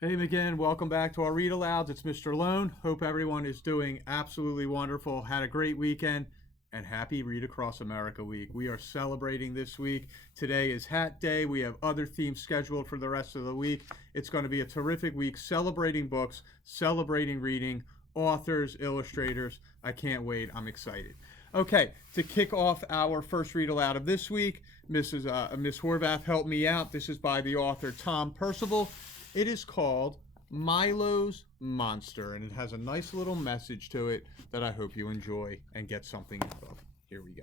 Hey again, welcome back to our Read Alouds. It's Mr. Lohn. Hope everyone is doing absolutely wonderful. Had a great weekend and happy Read Across America week. We are celebrating this week. Today is Hat Day. We have other themes scheduled for the rest of the week. It's going to be a terrific week celebrating books, celebrating reading, authors, illustrators. I can't wait. I'm excited. Okay, to kick off our first read aloud of this week, Miss Horvath helped me out. This is by the author Tom Percival. It is called Milo's Monster, and it has a nice little message to it that I hope you enjoy and get something out of. Here we go.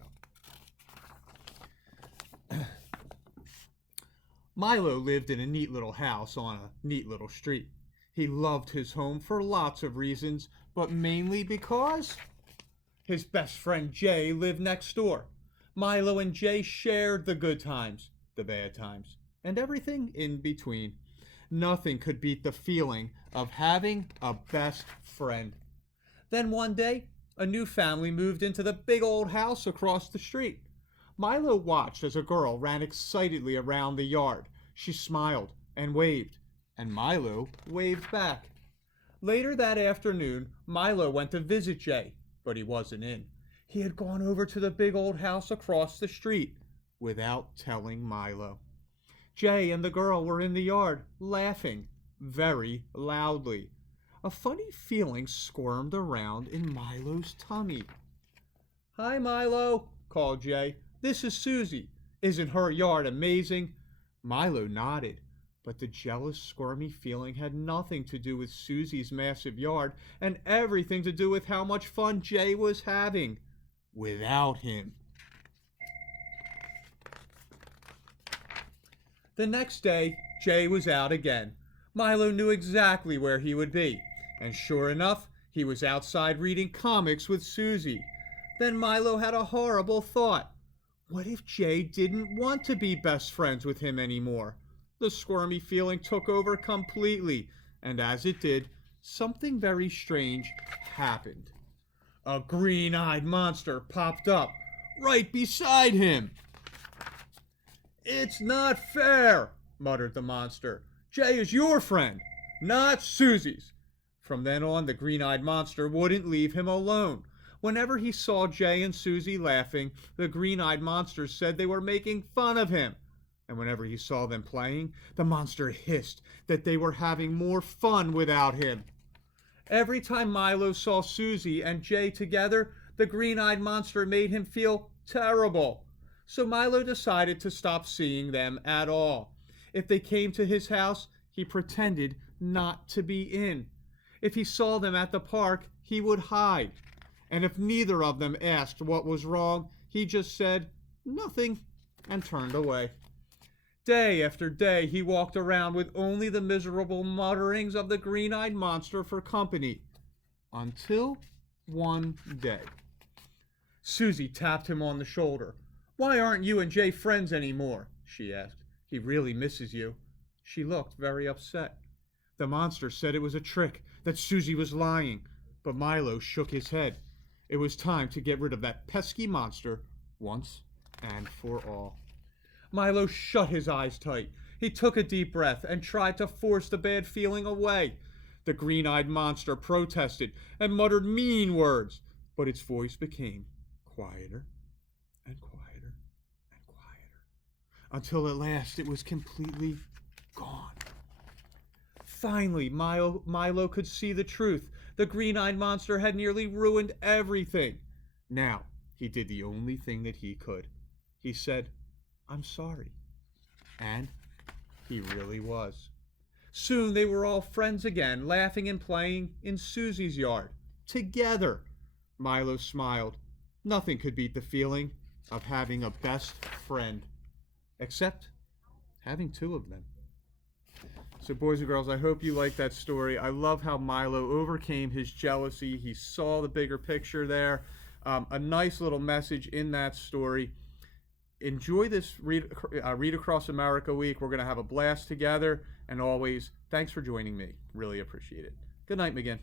Milo lived in a neat little house on a neat little street. He loved his home for lots of reasons, but mainly because his best friend Jay lived next door. Milo and Jay shared the good times, the bad times, and everything in between. Nothing could beat the feeling of having a best friend. Then one day, a new family moved into the big old house across the street. Milo watched as a girl ran excitedly around the yard. She smiled and waved, and Milo waved back. Later that afternoon, Milo went to visit Jay, but he wasn't in. He had gone over to the big old house across the street without telling Milo. Jay and the girl were in the yard, laughing very loudly. A funny feeling squirmed around in Milo's tummy. "Hi, Milo," called Jay. "This is Susie. Isn't her yard amazing?" Milo nodded, but the jealous, squirmy feeling had nothing to do with Susie's massive yard and everything to do with how much fun Jay was having without him. The next day, Jay was out again. Milo knew exactly where he would be, and sure enough, he was outside reading comics with Susie. Then Milo had a horrible thought. What if Jay didn't want to be best friends with him anymore? The squirmy feeling took over completely, and as it did, something very strange happened. A green-eyed monster popped up right beside him. "It's not fair," muttered the monster. "Jay is your friend, not Susie's." From then on, the green-eyed monster wouldn't leave him alone. Whenever he saw Jay and Susie laughing, the green-eyed monster said they were making fun of him. And whenever he saw them playing, the monster hissed that they were having more fun without him. Every time Milo saw Susie and Jay together, the green-eyed monster made him feel terrible. So Milo decided to stop seeing them at all. If they came to his house, he pretended not to be in. If he saw them at the park, he would hide. And if neither of them asked what was wrong, he just said, "Nothing," and turned away. Day after day, he walked around with only the miserable mutterings of the green-eyed monster for company. Until one day. Susie tapped him on the shoulder. "Why aren't you and Jay friends anymore?" she asked. "He really misses you." She looked very upset. The monster said it was a trick, that Susie was lying, but Milo shook his head. It was time to get rid of that pesky monster once and for all. Milo shut his eyes tight. He took a deep breath and tried to force the bad feeling away. The green-eyed monster protested and muttered mean words, but its voice became quieter and quieter and quieter, until at last it was completely gone. Finally, Milo could see the truth. The green-eyed monster had nearly ruined everything. Now, he did the only thing that he could. He said, "I'm sorry." And he really was. Soon they were all friends again, laughing and playing in Susie's yard. Together. Milo smiled. Nothing could beat the feeling of having a best friend. Except having two of them. So boys and girls, I hope you like that story. I love how Milo overcame his jealousy. He saw the bigger picture there. A nice little message in that story. Enjoy this Read Across America week. We're going to have a blast together. And always, thanks for joining me. Really appreciate it. Good night, McGinn.